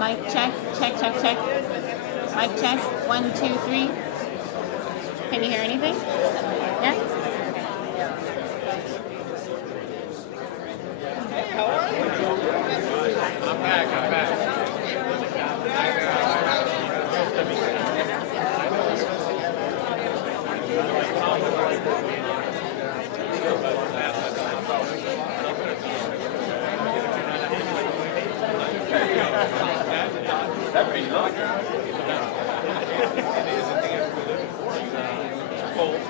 Mic check, check, check, check. Mic check, 1, 2, 3. Can you hear anything? Yeah? How are you? I'm back. That'd be lucky. Cold.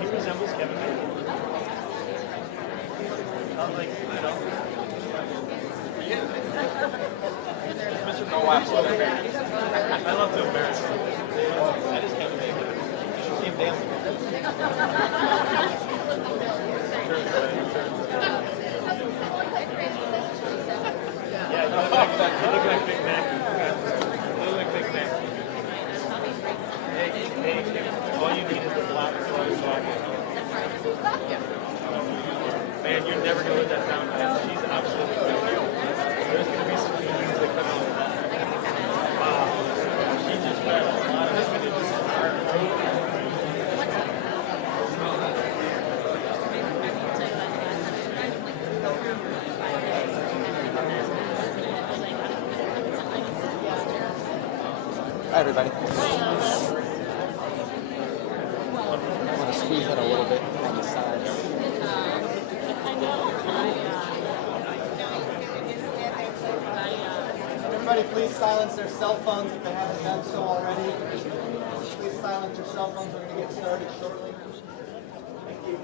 He resembles Kevin Bacon. Oh, absolutely. I love to embarrass him. That is Kevin Bacon. You should see him dancing. Yeah, you look like Big Mac. You look like Big Mac. Hey, all you need is the black soy sauce. Man, you're never going to let that down. She's absolutely crazy. There's going to be some things that come out. Wow. She just read a lot of this video. This is hard. Hi, everybody. I'm going to squeeze that a little bit on the side. Everybody, please silence their cell phones if they haven't done so already. Please silence your cell phones. We're going to get started shortly. Thank you.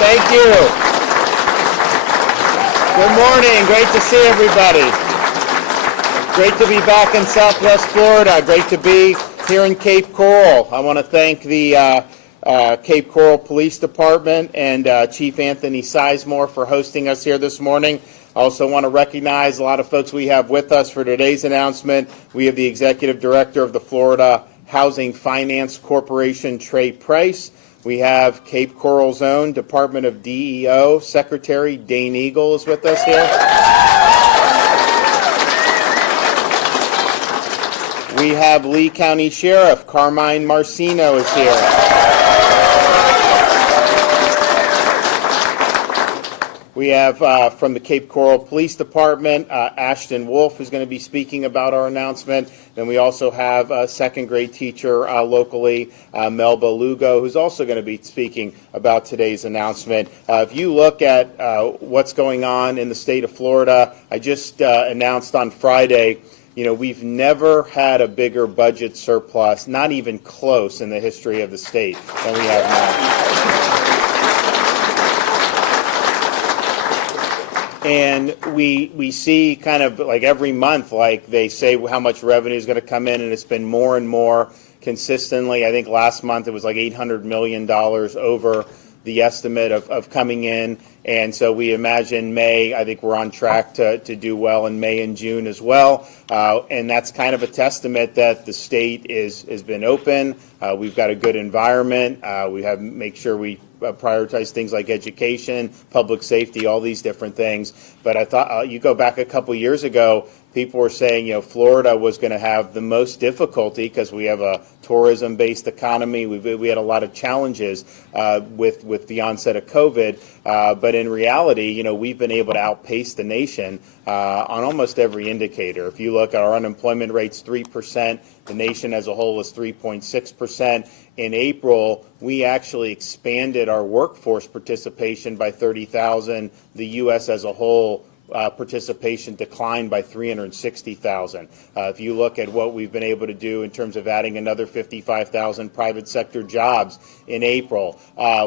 Thank you. Good morning. Great to see everybody. Great to be back in Southwest Florida. Great to be here in Cape Coral. I want to thank the Cape Coral Police Department and Chief Anthony Sizemore for hosting us here this morning. I also want to recognize a lot of folks we have with us for today's announcement. We have the Executive Director of the Florida Housing Finance Corporation, Trey Price. We have Cape Coral's own Department of DEO Secretary Dane Eagle is with us here. We have Lee County Sheriff Carmine Marcino is here. We have from the Cape Coral Police Department, Ashton Wolf is going to be speaking about our announcement. Then we also have a second grade teacher locally, Melba Lugo, who's also going to be speaking about today's announcement. If you look at what's going on in the state of Florida, I just announced on Friday, we've never had a bigger budget surplus, not even close in the history of the state than we have now. And we see kind of like every month, like they say how much revenue is going to come in, and it's been more and more consistently. I think last month it was like $800 million over the estimate of coming in. And so we imagine May, I think we're on track to do well in May and June as well. And that's kind of a testament that the state has been open. We've got a good environment. We have make sure we prioritize things like education, public safety, all these different things. But I thought you go back a couple years ago, people were saying, Florida was going to have the most difficulty because we have a tourism-based economy. We had a lot of challenges with the onset of COVID. But in reality, we've been able to outpace the nation on almost every indicator. If you look at our unemployment rate's 3%, the nation as a whole is 3.6%. In April, we actually expanded our workforce participation by 30,000. The U.S. as a whole participation declined by 360,000. If you look at what we've been able to do in terms of adding another 55,000 private sector jobs in April,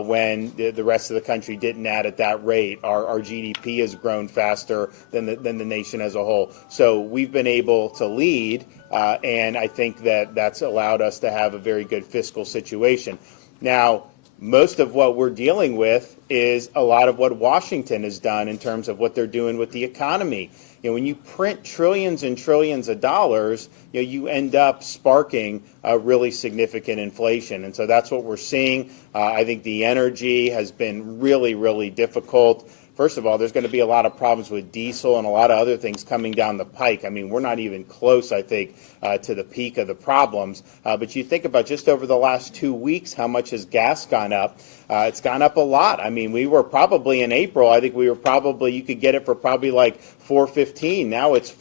when the rest of the country didn't add at that rate, our GDP has grown faster than the nation as a whole. So we've been able to lead, and I think that's allowed us to have a very good fiscal situation. Now, most of what we're dealing with is a lot of what Washington has done in terms of what they're doing with the economy. When you print trillions and trillions of dollars, you end up sparking a really significant inflation. And so that's what we're seeing. I think the energy has been really, really difficult. First of all, there's going to be a lot of problems with diesel and a lot of other things coming down the pike. I mean, we're not even close, I think, to the peak of the problems. But you think about just over the last 2 weeks, how much has gas gone up? It's gone up a lot. I mean, we were probably in April, I think you could get it for probably like $4.15. Now it's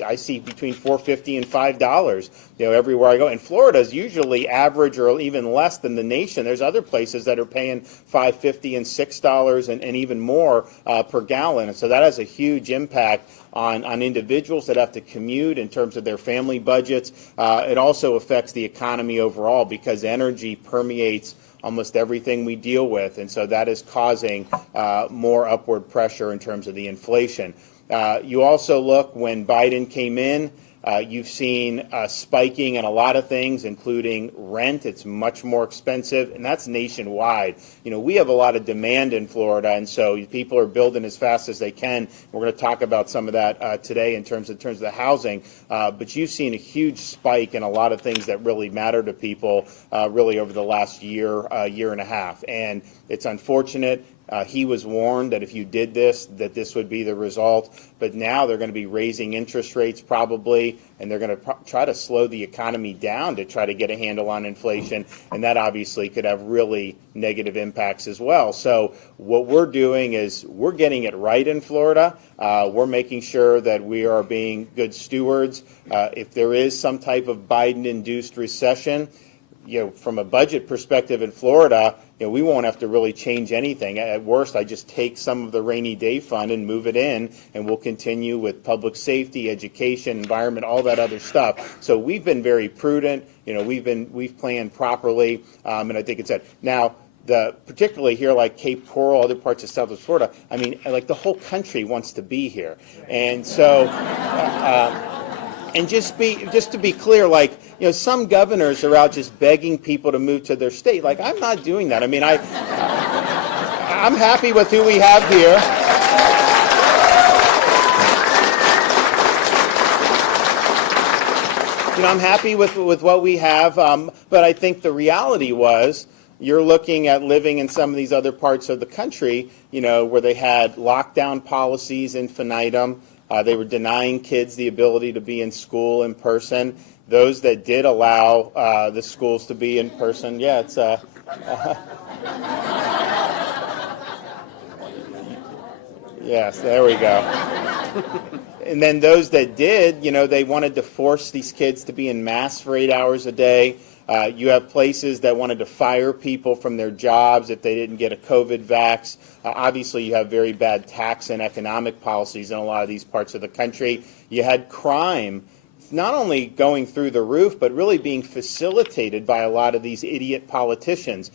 I see between $4.50 and $5, everywhere I go. And Florida is usually average or even less than the nation. There's other places that are paying $5.50 and $6 and even more per gallon. And so that has a huge impact on individuals that have to commute in terms of their family budgets. It also affects the economy overall because energy permeates almost everything we deal with, and so that is causing more upward pressure in terms of the inflation. You also look when Biden came in, you've seen spiking in a lot of things, including rent. It's much more expensive, and that's nationwide. We have a lot of demand in Florida, and so people are building as fast as they can. We're going to talk about some of that today in terms of the housing. But you've seen a huge spike in a lot of things that really matter to people really over the last year and a half. And it's unfortunate. He was warned that if you did this, that this would be the result. But now they're going to be raising interest rates probably, and they're going to try to slow the economy down to try to get a handle on inflation. And that obviously could have really negative impacts as well. So what we're doing is we're getting it right in Florida. We're making sure that we are being good stewards. If there is some type of Biden-induced recession, from a budget perspective in Florida, we won't have to really change anything. At worst, I just take some of the rainy day fund and move it in, and we'll continue with public safety, education, environment, all that other stuff. So we've been very prudent. We've planned properly, and I think it's that. Now, particularly here like Cape Coral, other parts of Southwest Florida, I mean, like the whole country wants to be here. And so, and just to be clear, like, some governors are out just begging people to move to their state. Like, I'm not doing that. I mean, I'm happy with who we have here. I'm happy with what we have, but I think the reality was you're looking at living in some of these other parts of the country, where they had lockdown policies infinitum. They were denying kids the ability to be in school in person. those that did allow the schools to be in person, yeah, it's yes, there we go. And then those that did, they wanted to force these kids to be in mass for 8 hours a day. You have places that wanted to fire people from their jobs if they didn't get a COVID vax. Obviously, you have very bad tax and economic policies in a lot of these parts of the country. You had crime not only going through the roof, but really being facilitated by a lot of these idiot politicians.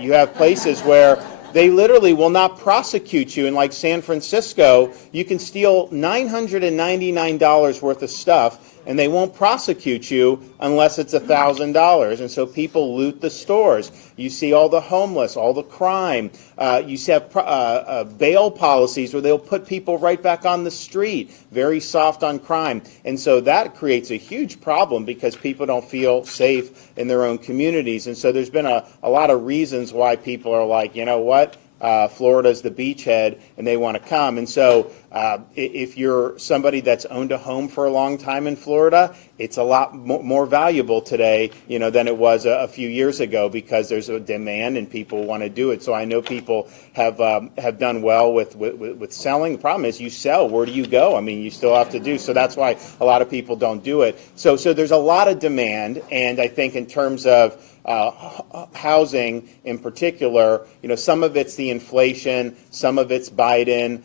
You have places where they literally will not prosecute you. In like San Francisco, you can steal $999 worth of stuff, and they won't prosecute you unless it's $1,000. And so people loot the stores. You see all the homeless, all the crime. You see bail policies where they'll put people right back on the street, very soft on crime. And so that creates a huge problem because people don't feel safe in their own communities. And so there's been a lot of reasons why people are like, you know what? Florida's the beachhead, and they want to come. And so if you're somebody that's owned a home for a long time in Florida, it's a lot more valuable today, than it was a few years ago because there's a demand and people want to do it. So I know people have done well with selling. The problem is you sell. Where do you go? I mean, you still have to do. So that's why a lot of people don't do it. So there's a lot of demand, and I think in terms of housing in particular, some of it's the inflation, some of it's Biden.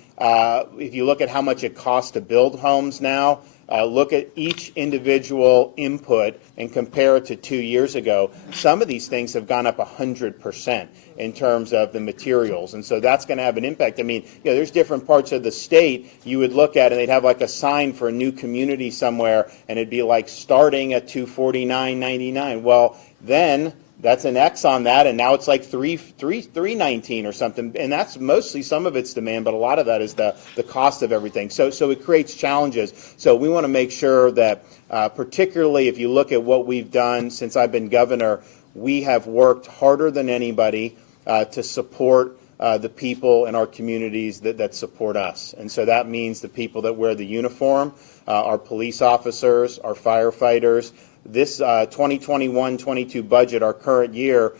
If you look at how much it costs to build homes now, look at each individual input and compare it to 2 years ago. Some of these things have gone up 100% in terms of the materials, and so that's going to have an impact. I mean, there's different parts of the state you would look at, and they'd have like a sign for a new community somewhere, and it'd be like starting at $249.99. Well, then that's an X on that, and now it's like $319 or something, and that's mostly some of its demand, but a lot of that is the cost of everything. So it creates challenges. So we want to make sure that, particularly if you look at what we've done since I've been governor, we have worked harder than anybody to support the people in our communities that support us. And so that means the people that wear the uniform, our police officers, our firefighters. This 2021-22 budget, our current year,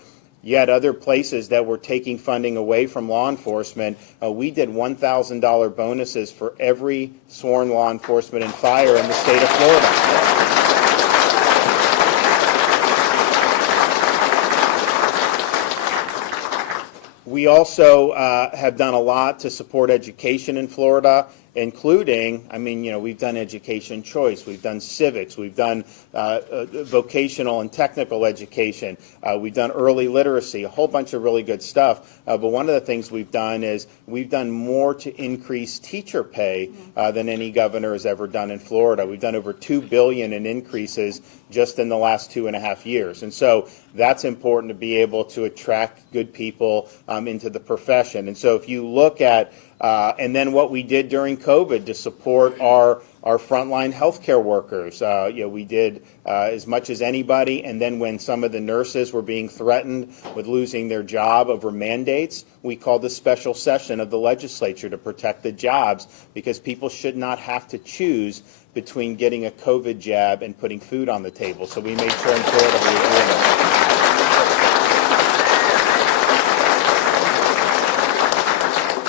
yet other places that were taking funding away from law enforcement, we did $1,000 bonuses for every sworn law enforcement and fire in the state of Florida. We also have done a lot to support education in Florida, including, we've done education choice, we've done civics, we've done vocational and technical education, we've done early literacy, a whole bunch of really good stuff. But one of the things we've done is we've done more to increase teacher pay than any governor has ever done in Florida. We've done over $2 billion in increases just in the last 2.5 years. And so that's important to be able to attract good people into the profession. And so if you look at and then what we did during COVID to support our frontline healthcare workers. We did as much as anybody, and then when some of the nurses were being threatened with losing their job over mandates, we called a special session of the legislature to protect the jobs, because people should not have to choose between getting a COVID jab and putting food on the table. So we made sure in Florida we were doing it.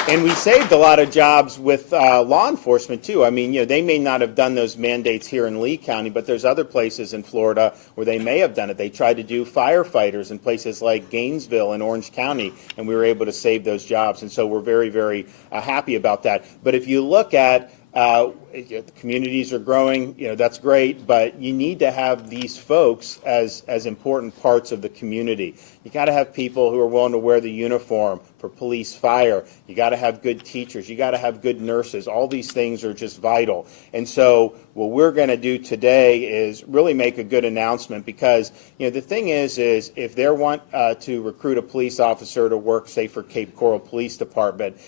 And we saved a lot of jobs with law enforcement, too. I mean, they may not have done those mandates here in Lee County, but there's other places in Florida where they may have done it. They tried to do firefighters in places like Gainesville and Orange County, and we were able to save those jobs. And so we're very, very happy about that. But if you look at the communities are growing, that's great, but you need to have these folks as important parts of the community. You got to have people who are willing to wear the uniform for police, fire. You got to have good teachers. You got to have good nurses. All these things are just vital. And so what we're going to do today is really make a good announcement, because the thing is if they want to recruit a police officer to work, say, for Cape Coral Police Department,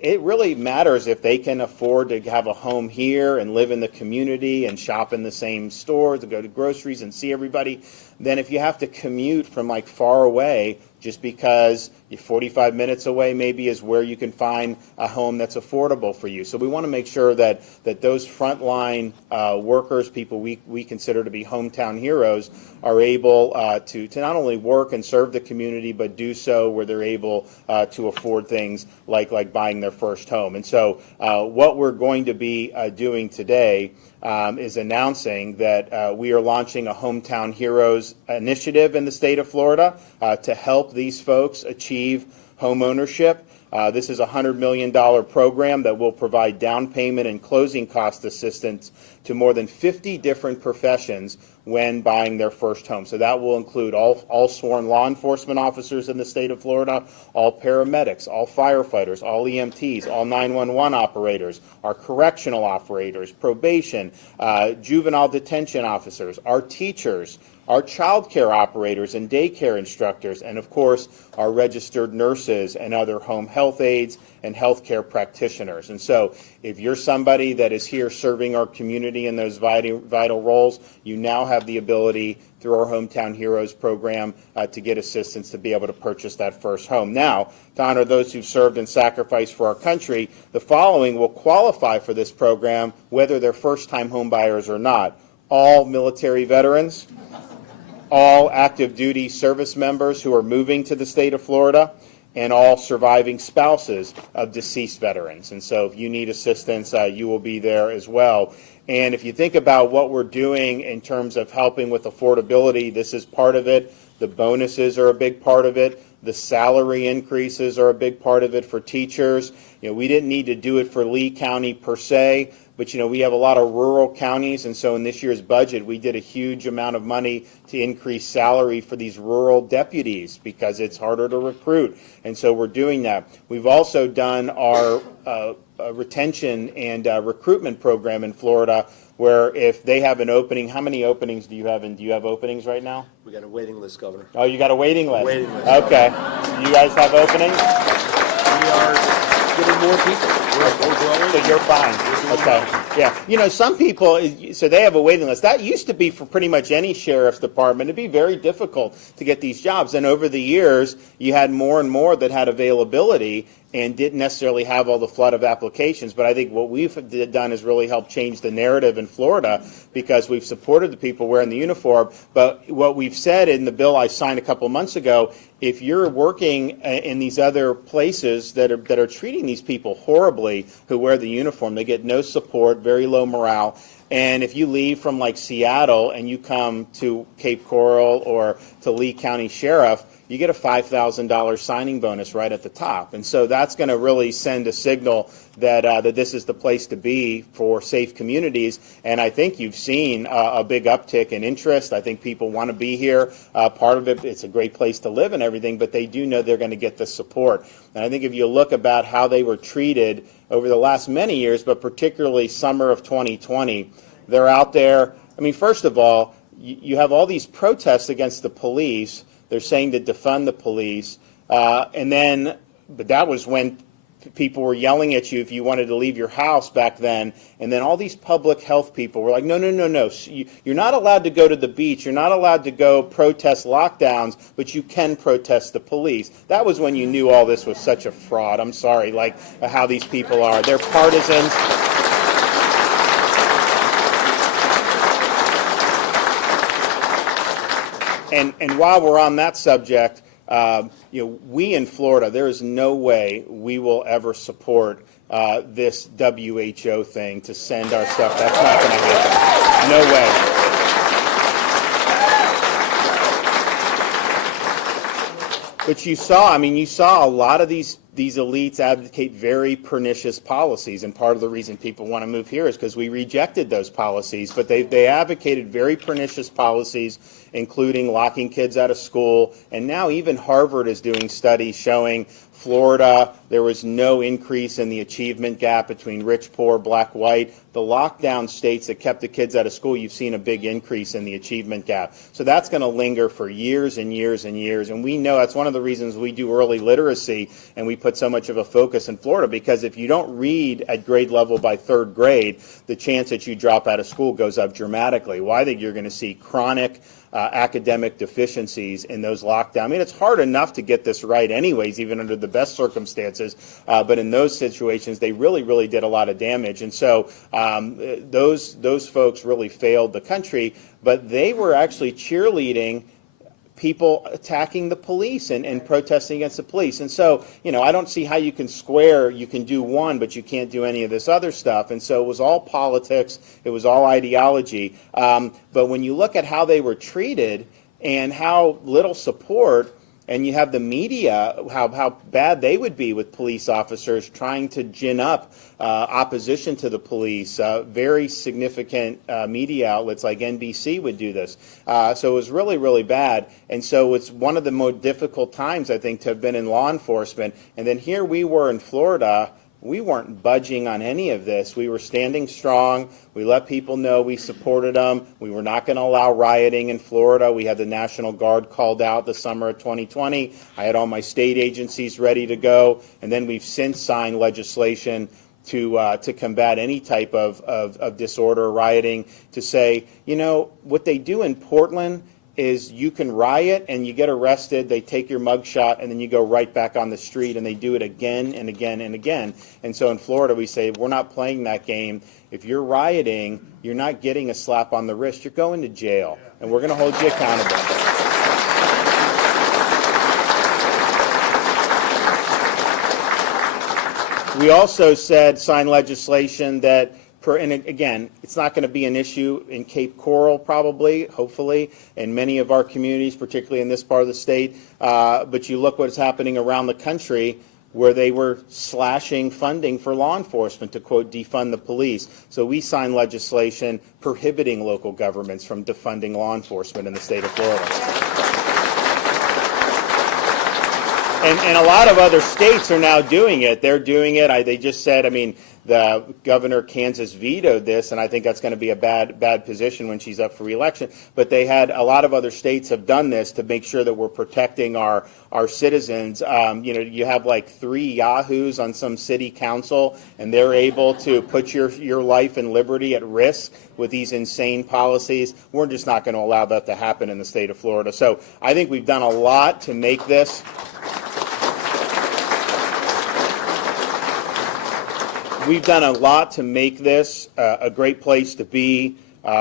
it really matters if they can afford to have a home here and live in the community and shop in the same stores, to go to groceries and see everybody, than if you have to commute from like far away just because you're 45 minutes away maybe is where you can find a home that's affordable for you. So we want to make sure that those frontline workers, people we consider to be hometown heroes, are able to not only work and serve the community, but do so where they're able to afford things like buying their first home. And so what we're going to be doing today is announcing that we are launching a Hometown Heroes initiative in the state of Florida to help these folks achieve home ownership. This is a $100 million program that will provide down payment and closing cost assistance to more than 50 different professions when buying their first home. So that will include all sworn law enforcement officers in the state of Florida, all paramedics, all firefighters, all EMTs, all 911 operators, our correctional operators, probation, juvenile detention officers, our teachers, our child care operators and daycare instructors, and of course, our registered nurses and other home health aides and healthcare practitioners. And so if you're somebody that is here serving our community in those vital roles, you now have the ability through our Hometown Heroes program to get assistance to be able to purchase that first home. Now, to honor those who've served and sacrificed for our country, the following will qualify for this program, whether they're first-time home buyers or not. All military veterans, all active duty service members who are moving to the state of Florida, and all surviving spouses of deceased veterans. And so if you need assistance, you will be there as well. And if you think about what we're doing in terms of helping with affordability, this is part of it. The bonuses are a big part of it. The salary increases are a big part of it for teachers. You know, we didn't need to do it for Lee County per se, but you know, we have a lot of rural counties, and so in this year's budget, we did a huge amount of money to increase salary for these rural deputies because it's harder to recruit, and so we're doing that. We've also done our retention and recruitment program in Florida, where if they have an opening, how many openings do you have? And do you have openings right now? We got a waiting list, Governor. Oh, you got a waiting list? Waiting list. Okay. You guys have openings? We are getting more people. We're growing. So you're fine. Okay. Yeah. You know, some people, so they have a waiting list. That used to be for pretty much any sheriff's department. It'd be very difficult to get these jobs. And over the years, you had more and more that had availability and didn't necessarily have all the flood of applications. But I think what we've done is really help change the narrative in Florida because we've supported the people wearing the uniform. But what we've said in the bill I signed a couple months ago, if you're working in these other places that are treating these people horribly who wear the uniform, they get no support, very low morale. And if you leave from like Seattle and you come to Cape Coral or to Lee County Sheriff, you get a $5,000 signing bonus right at the top. And so that's going to really send a signal that that this is the place to be for safe communities. And I think you've seen a big uptick in interest. I think people want to be here. Part of it, it's a great place to live and everything, but they do know they're going to get the support. And I think if you look about how they were treated over the last many years, but particularly summer of 2020, they're out there. I mean, first of all, you have all these protests against the police. They're saying to defund the police. But that was when people were yelling at you if you wanted to leave your house back then. And then all these public health people were like, no. You're not allowed to go to the beach. You're not allowed to go protest lockdowns, but you can protest the police. That was when you knew all this was such a fraud. I'm sorry, like how these people are. They're partisans. And while we're on that subject, we in Florida, there is no way we will ever support this WHO thing to send our stuff. That's not going to happen. No way. But you saw a lot of these elites advocate very pernicious policies, and part of the reason people want to move here is because we rejected those policies. But they advocated very pernicious policies, including locking kids out of school, and now even Harvard is doing studies showing Florida, there was no increase in the achievement gap between rich, poor, black, white. The lockdown states that kept the kids out of school, you've seen a big increase in the achievement gap. So that's going to linger for years and years and years. And we know that's one of the reasons we do early literacy, and we put put so much of a focus in Florida, because if you don't read at grade level by third grade, the chance that you drop out of school goes up dramatically. Well, I think you're going to see chronic academic deficiencies in those lockdowns. I mean, it's hard enough to get this right anyways, even under the best circumstances, but in those situations, they really did a lot of damage. And so those folks really failed the country, but they were actually cheerleading people attacking the police and protesting against the police. And so, I don't see how you can do one, but you can't do any of this other stuff. And so it was all politics. It was all ideology. But when you look at how they were treated and how little support, and you have the media, how bad they would be with police officers trying to gin up opposition to the police. Very significant media outlets like NBC would do this. So it was really bad. And so it's one of the more difficult times, I think, to have been in law enforcement. And then here we were in Florida. We weren't budging on any of this. We were standing strong. We let people know we supported them. We were not going to allow rioting in Florida. We had the National Guard called out the summer of 2020. I had all my state agencies ready to go. And then we've since signed legislation to combat any type of disorder or rioting, to say, what they do in Portland is you can riot and you get arrested, they take your mugshot, and then you go right back on the street, and they do it again and again and again. And so in Florida, we say, we're not playing that game. If you're rioting, you're not getting a slap on the wrist. You're going to jail, and we're going to hold you accountable. We also signed legislation that, and again, it's not going to be an issue in Cape Coral probably, hopefully, in many of our communities, particularly in this part of the state. But you look what's happening around the country, where they were slashing funding for law enforcement to, quote, defund the police. So we signed legislation prohibiting local governments from defunding law enforcement in the state of Florida. And a lot of other states are now doing it. They're doing it. They just said, the governor of Kansas vetoed this, and I think that's going to be a bad position when she's up for re-election. But a lot of other states have done this to make sure that we're protecting our citizens. You have like 3 yahoos on some city council, and they're able to put your life and liberty at risk with these insane policies. We're just not going to allow that to happen in the state of Florida. So I think we've done a lot to make this a great place to be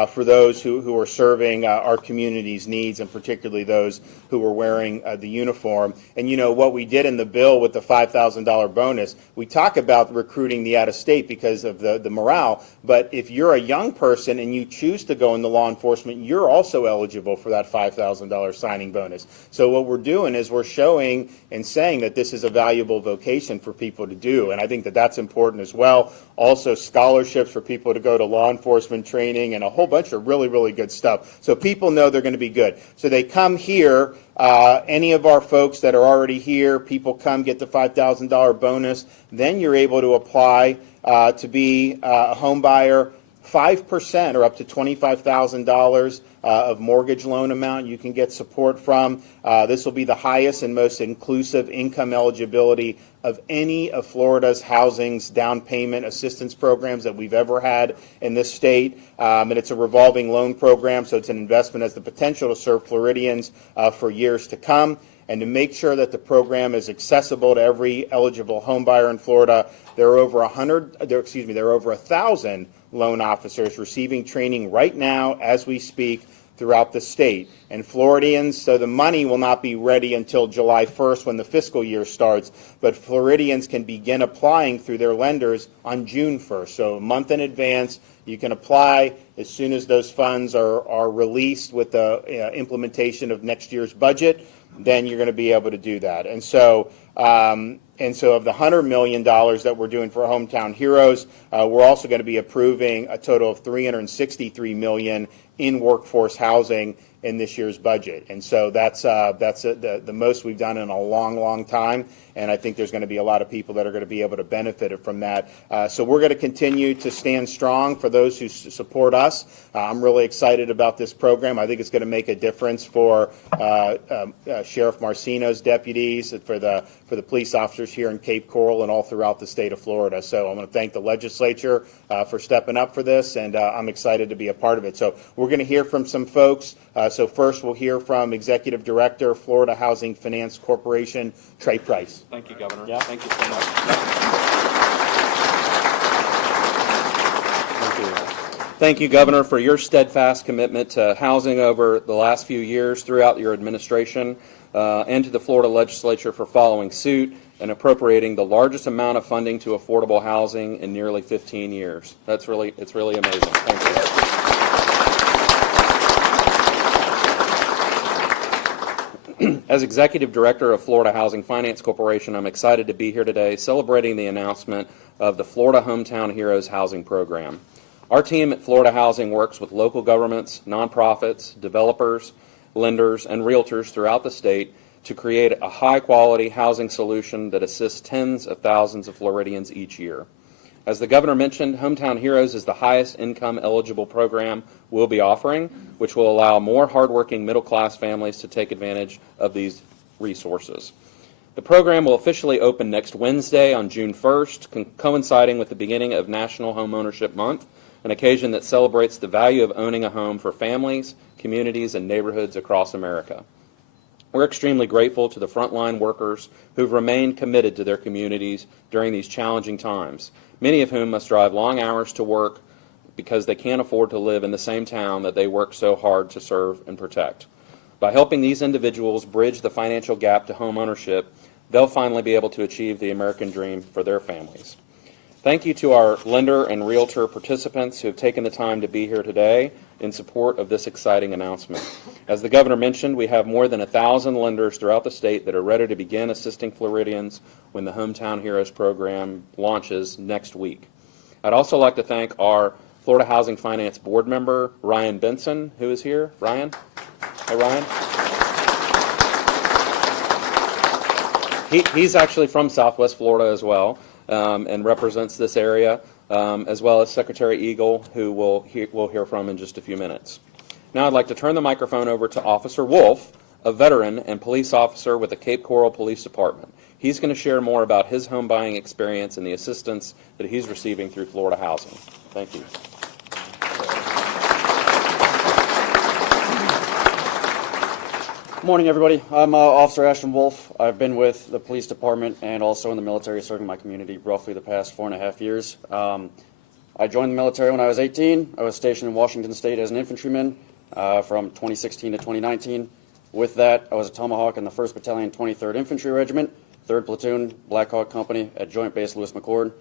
for those who are serving our community's needs, and particularly those who are wearing the uniform. And what we did in the bill with the $5,000 bonus, we talk about recruiting the out-of-state because of the morale, but if you're a young person and you choose to go into law enforcement, you're also eligible for that $5,000 signing bonus. So what we're doing is we're showing and saying that this is a valuable vocation for people to do, and I think that that's important as well. Also scholarships for people to go to law enforcement training, and a whole bunch of really good stuff. So people know they're going to be good. So they come here. Any of our folks that are already here, people come, get the $5,000 bonus. Then you're able to apply to be a home buyer. 5% or up to $25,000 of mortgage loan amount you can get support from. This will be the highest and most inclusive income eligibility of any of Florida's housing's down payment assistance programs that we've ever had in this state. And it's a revolving loan program, so it's an investment that has the potential to serve Floridians for years to come. And to make sure that the program is accessible to every eligible home buyer in Florida, there are over 1,000 loan officers receiving training right now as we speak throughout the state. And Floridians, so the money will not be ready until July 1st when the fiscal year starts, but Floridians can begin applying through their lenders on June 1st. So a month in advance, you can apply as soon as those funds are released with the implementation of next year's budget. Then you're going to be able to do that. And so of the $100 million that we're doing for Hometown Heroes, we're also going to be approving a total of $363 million in workforce housing in this year's budget. And so that's the most we've done in a long, long time. And I think there's going to be a lot of people that are going to be able to benefit from that. So we're going to continue to stand strong for those who support us. I'm really excited about this program. I think it's going to make a difference for Sheriff Marcino's deputies, for the police officers here in Cape Coral and all throughout the state of Florida. So I want to thank the legislature for stepping up for this, and I'm excited to be a part of it. So we're going to hear from some folks. So first we'll hear from Executive Director, Florida Housing Finance Corporation, Trey Price. Thank you, Governor. Yeah. Thank you so much. Thank you, Governor, for your steadfast commitment to housing over the last few years throughout your administration, and to the Florida legislature for following suit and appropriating the largest amount of funding to affordable housing in nearly 15 years. It's really amazing. Thank you. As Executive Director of Florida Housing Finance Corporation, I'm excited to be here today celebrating the announcement of the Florida Hometown Heroes Housing Program. Our team at Florida Housing works with local governments, nonprofits, developers, lenders, and realtors throughout the state to create a high-quality housing solution that assists tens of thousands of Floridians each year. As the Governor mentioned, Hometown Heroes is the highest income eligible program we'll be offering, which will allow more hardworking middle-class families to take advantage of these resources. The program will officially open next Wednesday on June 1st, coinciding with the beginning of National Homeownership Month, an occasion that celebrates the value of owning a home for families, communities, and neighborhoods across America. We're extremely grateful to the frontline workers who've remained committed to their communities during these challenging times, many of whom must drive long hours to work because they can't afford to live in the same town that they work so hard to serve and protect. By helping these individuals bridge the financial gap to home ownership, they'll finally be able to achieve the American dream for their families. Thank you to our lender and realtor participants who have taken the time to be here today in support of this exciting announcement. As the Governor mentioned, we have more than 1,000 lenders throughout the state that are ready to begin assisting Floridians when the Hometown Heroes program launches next week. I'd also like to thank our Florida Housing Finance Board member, Ryan Benson, who is here. Ryan? Hey, Ryan. He's actually from Southwest Florida as well, and represents this area, as well as Secretary Eagle, who we'll hear from in just a few minutes. Now I'd like to turn the microphone over to Officer Wolf, a veteran and police officer with the Cape Coral Police Department. He's going to share more about his home buying experience and the assistance that he's receiving through Florida Housing. Thank you. Good morning, everybody. I'm Officer Ashton Wolf. I've been with the police department and also in the military, serving my community roughly the past 4.5 years. I joined the military when I was 18. I was stationed in Washington State as an infantryman from 2016 to 2019. With that, I was a Tomahawk in the 1st Battalion, 23rd Infantry Regiment, 3rd Platoon, Black Hawk Company at Joint Base Lewis McChord.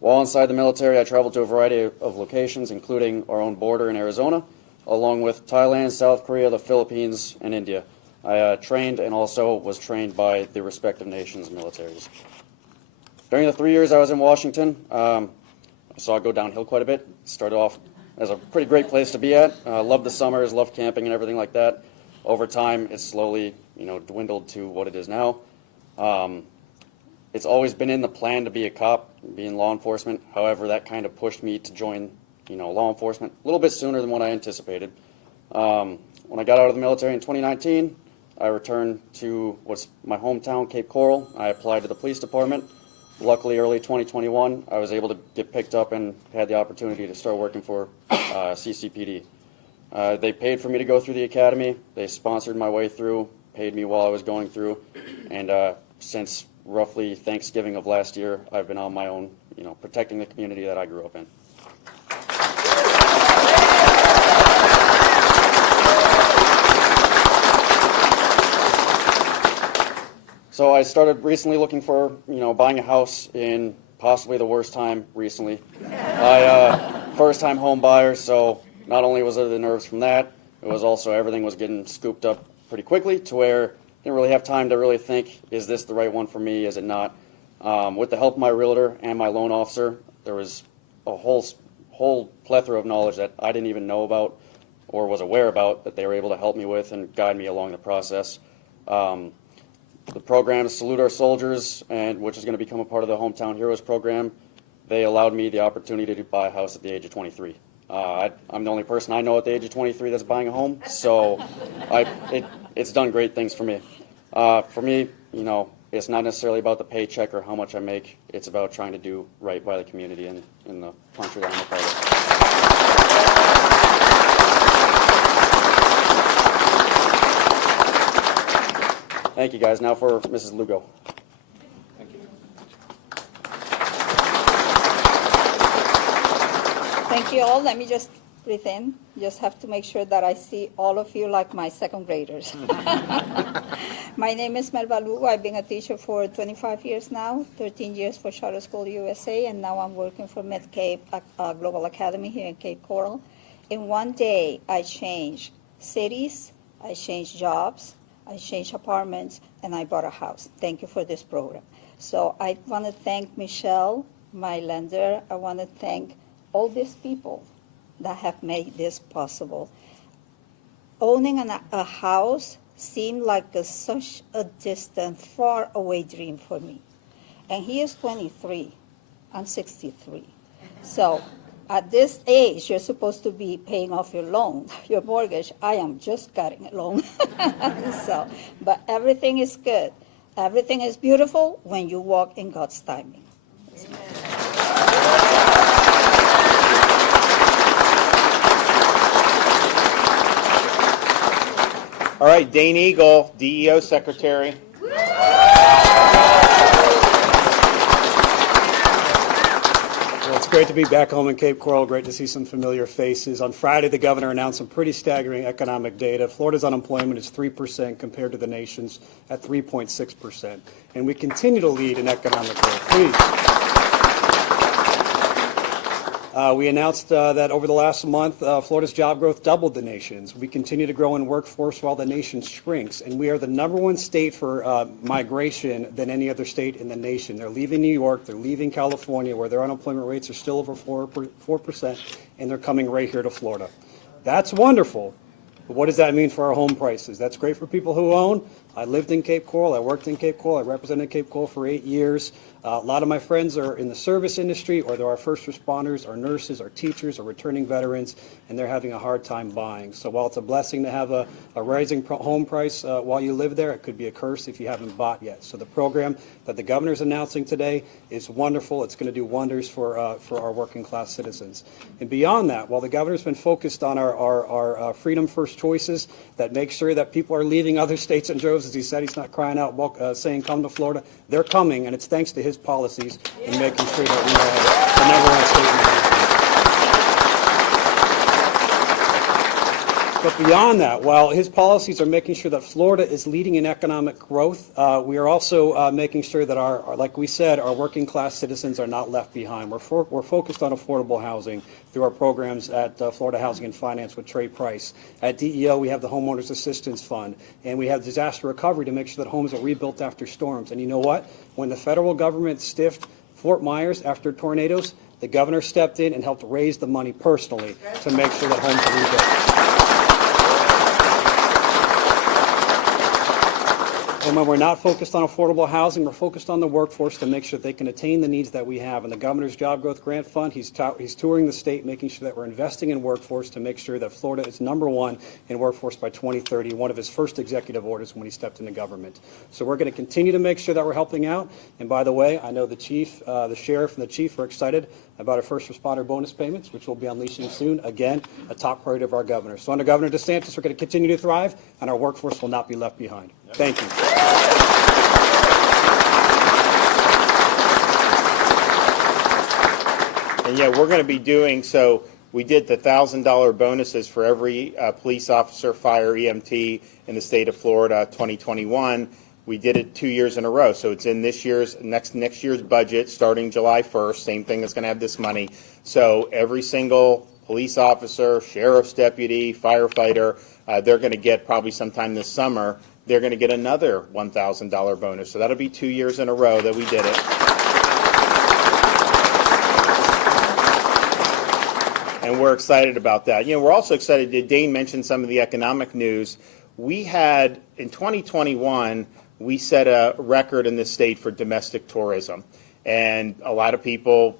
While inside the military, I traveled to a variety of locations, including our own border in Arizona, along with Thailand, South Korea, the Philippines, and India. I trained and also was trained by the respective nations' militaries. During the 3 years I was in Washington, I saw it go downhill quite a bit. Started off as a pretty great place to be at. Loved the summers, loved camping and everything like that. Over time, it's slowly, dwindled to what it is now. It's always been in the plan to be a cop, be in law enforcement. However, that kind of pushed me to join, law enforcement a little bit sooner than what I anticipated. When I got out of the military in 2019, I returned to what's my hometown, Cape Coral. I applied to the police department. Luckily, early 2021, I was able to get picked up and had the opportunity to start working for CCPD. They paid for me to go through the academy. They sponsored my way through, paid me while I was going through, and since roughly Thanksgiving of last year, I've been on my own, protecting the community that I grew up in. So I started recently looking for, buying a house in possibly the worst time recently. First-time home buyer, so not only was it the nerves from that, it was also everything was getting scooped up pretty quickly to where I didn't really have time to really think, is this the right one for me, is it not? With the help of my realtor and my loan officer, there was a whole plethora of knowledge that I didn't even know about or was aware about that they were able to help me with and guide me along the process. The program is Salute Our Soldiers, and which is going to become a part of the Hometown Heroes program. They allowed me the opportunity to buy a house at the age of 23. I'm the only person I know at the age of 23 that's buying a home, so it's done great things for me. For me, you know, it's not necessarily about the paycheck or how much I make. It's about trying to do right by the community and in the country that I'm a part of. Thank you, guys. Now for Mrs. Lugo. Thank you all. Let me just breathe in. Just have to make sure that I see all of you like my second graders. My name is Melba Lugo. I've been a teacher for 25 years now, 13 years for Charter School USA, and now I'm working for MidCape Global Academy here in Cape Coral. In one day, I changed cities, I changed jobs, I changed apartments, and I bought a house. Thank you for this program. So I want to thank Michelle, my lender. I want to thank all these people that have made this possible. Owning a house seemed like such a distant, far away dream for me. And he is 23, I'm 63. So at this age, you're supposed to be paying off your loan, your mortgage. I am just cutting a loan. But everything is good. Everything is beautiful when you walk in God's timing. All right, Dane Eagle, DEO Secretary. Well, it's great to be back home in Cape Coral. Great to see some familiar faces. On Friday, the governor announced some pretty staggering economic data. Florida's unemployment is 3% compared to the nation's at 3.6%. And we continue to lead in economic growth. Please. We announced that over the last month, Florida's job growth doubled the nation's. We continue to grow in workforce while the nation shrinks, and we are the #1 state for migration than any other state in the nation. They're leaving New York, they're leaving California, where their unemployment rates are still over 4%, and they're coming right here to Florida. That's wonderful. But what does that mean for our home prices? That's great for people who own. I lived in Cape Coral. I worked in Cape Coral. I represented Cape Coral for 8 years. A lot of my friends are in the service industry, or they're our first responders, our nurses, our teachers, our returning veterans, and they're having a hard time buying. So while it's a blessing to have a rising home price while you live there, it could be a curse if you haven't bought yet. So the program that the governor's announcing today is wonderful. It's going to do wonders for our working class citizens. And beyond that, while the governor's been focused on our freedom first choices that make sure that people are leaving other states in droves, as he said, he's not crying out saying come to Florida. They're coming, and it's thanks to his policies in making sure that we are the #1 state in the nation. But beyond that, while his policies are making sure that Florida is leading in economic growth, we are also making sure that like we said, our working class citizens are not left behind. We're focused on affordable housing through our programs at Florida Housing and Finance with Trey Price. At DEO, we have the Homeowners Assistance Fund, and we have disaster recovery to make sure that homes are rebuilt after storms. And you know what? When the federal government stiffed Fort Myers after tornadoes, the governor stepped in and helped raise the money personally to make sure that homes are rebuilt. And when we're not focused on affordable housing, we're focused on the workforce to make sure they can attain the needs that we have. And the governor's job growth grant fund, he's touring the state, making sure that we're investing in workforce to make sure that Florida is #1 in workforce by 2030, one of his first executive orders when he stepped into government. So we're going to continue to make sure that we're helping out. And by the way, I know the chief, the sheriff, and the chief are excited about our first responder bonus payments, which we'll be unleashing soon. Again, a top priority of our governor. So under Governor DeSantis, we're going to continue to thrive, and our workforce will not be left behind. Thank you. And yeah, we're going to be doing, so we did the $1,000 bonuses for every police officer, fire, EMT in the state of Florida 2021. We did it 2 years in a row. So it's in this year's, next year's budget starting July 1st, same thing that's going to have this money. So every single police officer, sheriff's deputy, firefighter, they're going to get probably sometime this summer, they're going to get another $1,000 bonus. So that'll be 2 years in a row that we did it. and we're excited about that. We're also excited. Dane mentioned some of the economic news. We had, in 2021, we set a record in this state for domestic tourism. And a lot of people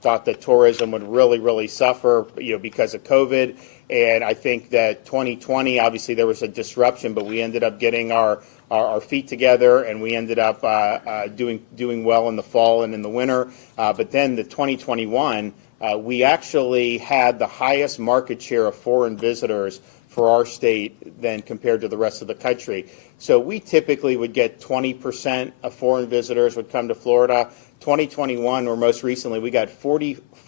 thought that tourism would really, really suffer, because of COVID. And I think that 2020, obviously there was a disruption, but we ended up getting our feet together, and we ended up doing well in the fall and in the winter. But then the 2021, we actually had the highest market share of foreign visitors for our state than compared to the rest of the country. So we typically would get 20% of foreign visitors would come to Florida. 2021, or most recently, we got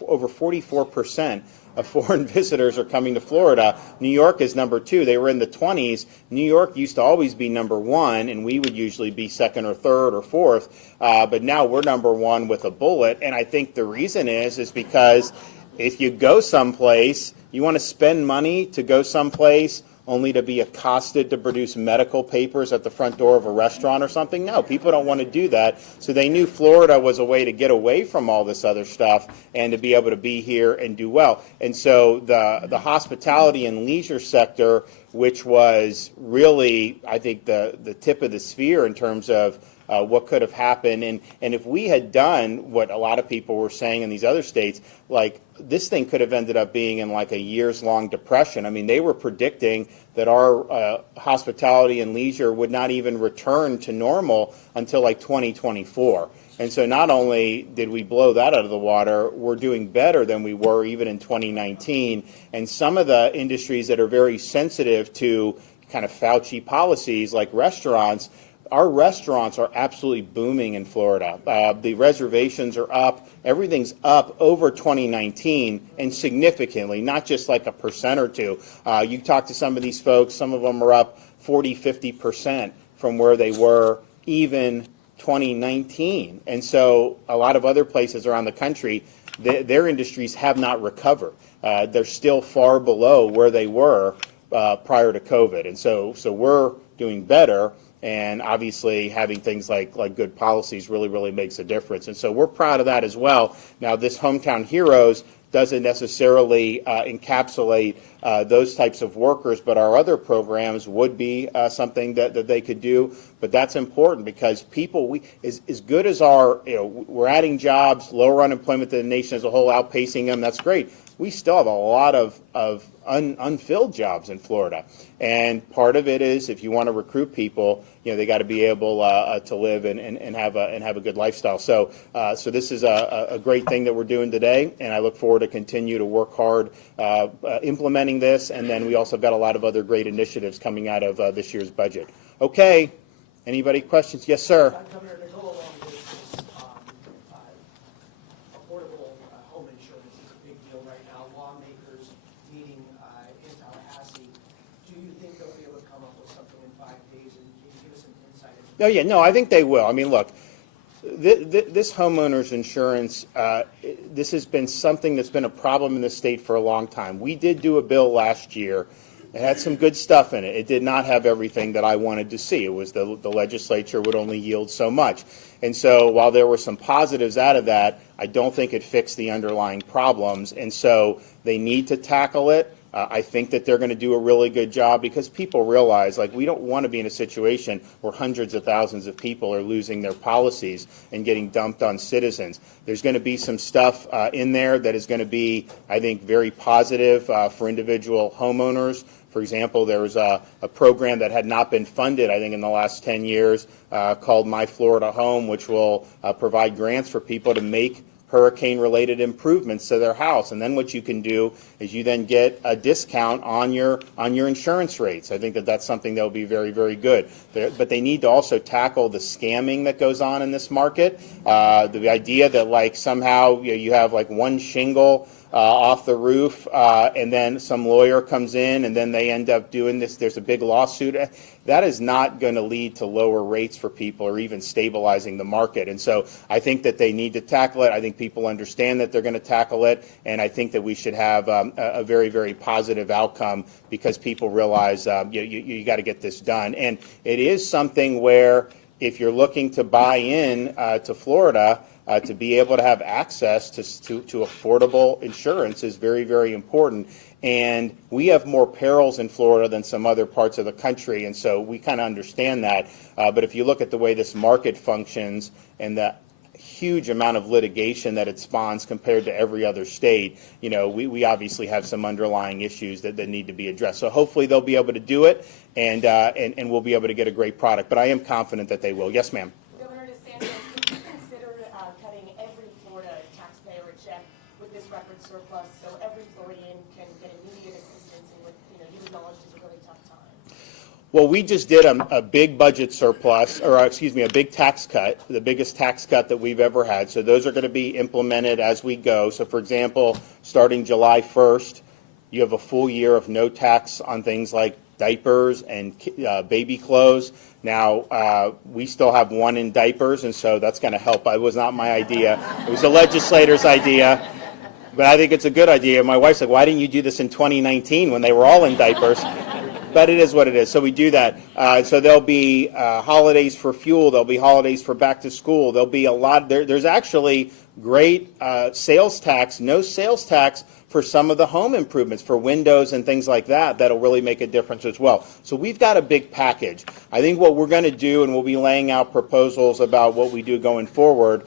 over 44% of foreign visitors are coming to Florida. New York is number 2. They were in the 20s. New York used to always be number 1, and we would usually be second or third or fourth. But now we're number 1 with a bullet. And I think the reason is because if you go someplace, you want to spend money to go someplace only to be accosted to produce medical papers at the front door of a restaurant or something? No, people don't want to do that. So they knew Florida was a way to get away from all this other stuff and to be able to be here and do well. And so the hospitality and leisure sector, which was really, I think, the tip of the sphere in terms of what could have happened. And if we had done what a lot of people were saying in these other states, like this thing could have ended up being in like a years-long depression. I mean, they were predicting that our hospitality and leisure would not even return to normal until like 2024. And so not only did we blow that out of the water, we're doing better than we were even in 2019. And some of the industries that are very sensitive to kind of Fauci policies, like restaurants, our restaurants are absolutely booming in Florida. The reservations are up. Everything's up over 2019 and significantly, not just like a percent or two. You talk to some of these folks, some of them are up 40, 50% from where they were even 2019. And so a lot of other places around the country, their industries have not recovered. They're still far below where they were prior to COVID. And so we're doing better. And obviously having things like good policies really makes a difference. And so we're proud of that as well. Now, this Hometown Heroes doesn't necessarily encapsulate those types of workers, but our other programs would be something that they could do. But that's important because people, as good as we're adding jobs, lower unemployment than the nation as a whole, outpacing them, that's great. We still have a lot of unfilled jobs in Florida. And part of it is if you want to recruit people, they got to be able to live and have a good lifestyle. So this is a great thing that we're doing today, and I look forward to continue to work hard implementing this. And then we also got a lot of other great initiatives coming out of this year's budget. Okay, anybody questions? Yes, sir. Governor, to go along with this, affordable home insurance is a big deal right now. Lawmakers meeting in Tallahassee. Do you think they'll be able to come up with something in 5 days? And can you give us some insight? Oh, yeah, no, I think they will. I mean, look, this homeowners insurance, this has been something that's been a problem in the state for a long time. We did do a bill last year. It had some good stuff in it. It did not have everything that I wanted to see. It was the legislature would only yield so much. And so while there were some positives out of that, I don't think it fixed the underlying problems. And so they need to tackle it. I think that they're going to do a really good job because people realize, we don't want to be in a situation where hundreds of thousands of people are losing their policies and getting dumped on citizens. There's going to be some stuff in there that is going to be, I think, very positive for individual homeowners. For example, there was a program that had not been funded, I think, in the last 10 years called My Florida Home, which will provide grants for people to make hurricane-related improvements to their house. And then what you can do is you then get a discount on your insurance rates. I think that's something that will be very, very good. But they need to also tackle the scamming that goes on in this market. The idea that somehow you have one shingle off the roof and then some lawyer comes in and then they end up doing this. There's a big lawsuit. That is not going to lead to lower rates for people or even stabilizing the market. And so I think that they need to tackle it. I think people understand that they're going to tackle it. And I think that we should have a very, very positive outcome because people realize you got to get this done. And it is something where if you're looking to buy in to Florida, to be able to have access to affordable insurance is very, very important. And we have more perils in Florida than some other parts of the country, and so we kind of understand that. But if you look at the way this market functions and the huge amount of litigation that it spawns compared to every other state, you know, we obviously have some underlying issues that need to be addressed. So hopefully they'll be able to do it, and we'll be able to get a great product. But I am confident that they will. Yes, ma'am. Governor DeSantis, would you consider cutting every Florida taxpayer a check with this record surplus so every Floridian can get immediate assistance in what you acknowledged is a really tough time? Well, we just did a big budget surplus, or excuse me, a big tax cut, the biggest tax cut that we've ever had. So those are going to be implemented as we go. So, for example, starting July 1st, you have a full year of no tax on things like diapers and baby clothes. Now, we still have one in diapers, and so that's going to help. It was not my idea. It was the legislator's idea. But I think it's a good idea. My wife's like, why didn't you do this in 2019 when they were all in diapers? But it is what it is. So we do that. So there'll be holidays for fuel. There'll be holidays for back to school. There'll be a lot. There's actually great sales tax, no sales tax for some of the home improvements, for windows and things like that, that'll really make a difference as well. So we've got a big package. I think what we're going to do, and we'll be laying out proposals about what we do going forward,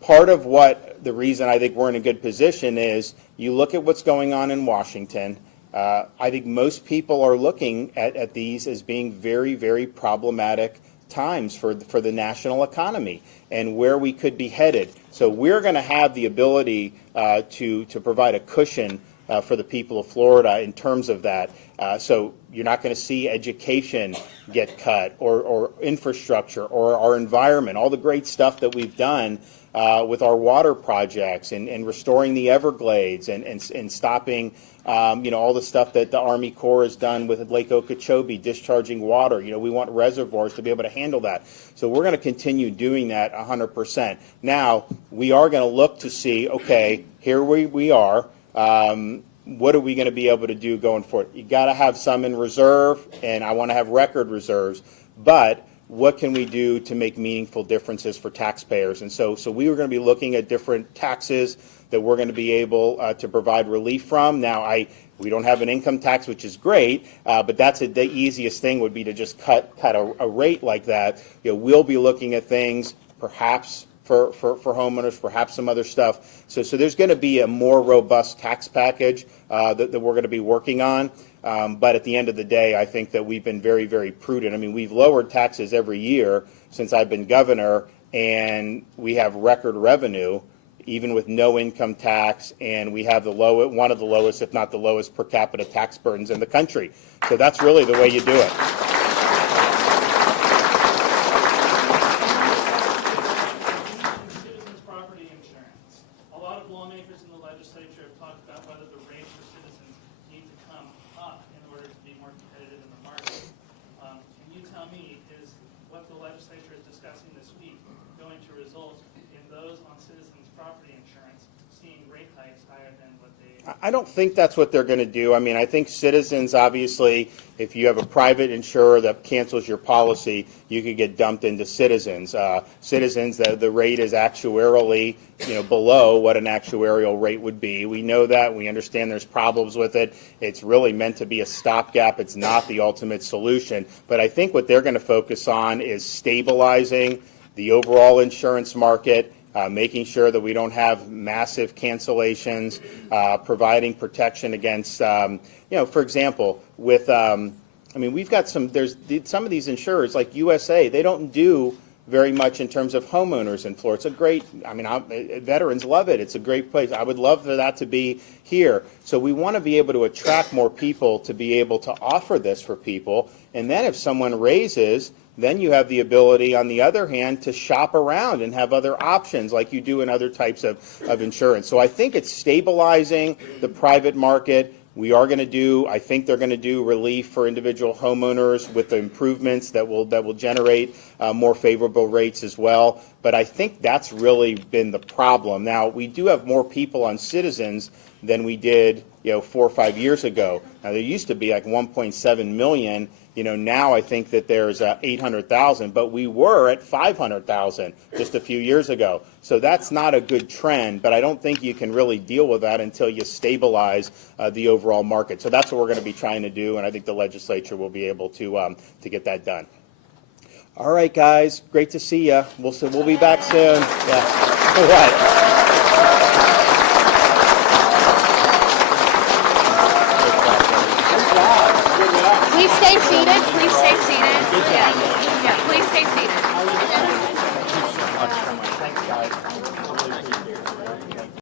part of what the reason I think we're in a good position is you look at what's going on in Washington. I think most people are looking at these as being very, very problematic times for the national economy and where we could be headed. So we're going to have the ability to provide a cushion for the people of Florida in terms of that. So you're not going to see education get cut, or infrastructure, or our environment, all the great stuff that we've done with our water projects and restoring the Everglades and stopping all the stuff that the Army Corps has done with Lake Okeechobee, discharging water. We want reservoirs to be able to handle that. So we're going to continue doing that 100%. Now, we are going to look to see, okay, here we are. What are we going to be able to do going forward? You got to have some in reserve, and I want to have record reserves. But what can we do to make meaningful differences for taxpayers? And so we were going to be looking at different taxes that we're going to be able to provide relief from. Now, we don't have an income tax, which is great, but that's the easiest thing would be to just cut a rate like that. We'll be looking at things perhaps for homeowners, perhaps some other stuff. So there's going to be a more robust tax package that we're going to be working on. But at the end of the day, I think that we've been very, very prudent. I mean, we've lowered taxes every year since I've been governor, and we have record revenue, even with no income tax, and we have one of the lowest, if not the lowest, per capita tax burdens in the country. So that's really the way you do it. Citizens' property insurance. A lot of lawmakers in the legislature have talked about whether the rates for citizens need to come up in order to be more competitive in the market. Can you tell me, is what the legislature is discussing this week going to result in those on citizens' property insurance seeing rate hikes higher than what they... I don't think that's what they're going to do. I mean, I think Citizens, obviously, if you have a private insurer that cancels your policy, you could get dumped into Citizens. Citizens, the rate is actuarially, below what an actuarial rate would be. We know that. We understand there's problems with it. It's really meant to be a stopgap. It's not the ultimate solution. But I think what they're going to focus on is stabilizing the overall insurance market, making sure that we don't have massive cancellations, providing protection against, for example, with, we've got some of these insurers like USA, they don't do very much in terms of homeowners in Florida. It's a great, veterans love it. It's a great place. I would love for that to be here. So we want to be able to attract more people to be able to offer this for people. And then if someone raises, then you have the ability, on the other hand, to shop around and have other options like you do in other types of insurance. So I think it's stabilizing the private market. We are going to do, I think they're going to do relief for individual homeowners with the improvements that will generate more favorable rates as well. But I think that's really been the problem. Now, we do have more people on Citizens than we did 4 or 5 years ago. Now, there used to be like 1.7 million Now I think that there's 800,000, but we were at 500,000 just a few years ago. So that's not a good trend, but I don't think you can really deal with that until you stabilize the overall market. So that's what we're going to be trying to do, and I think the legislature will be able to get that done. All right, guys, great to see you. We'll be back soon. Yeah. All right. Please stay seated. Please stay seated. Yeah, please stay seated. Thanks, guys.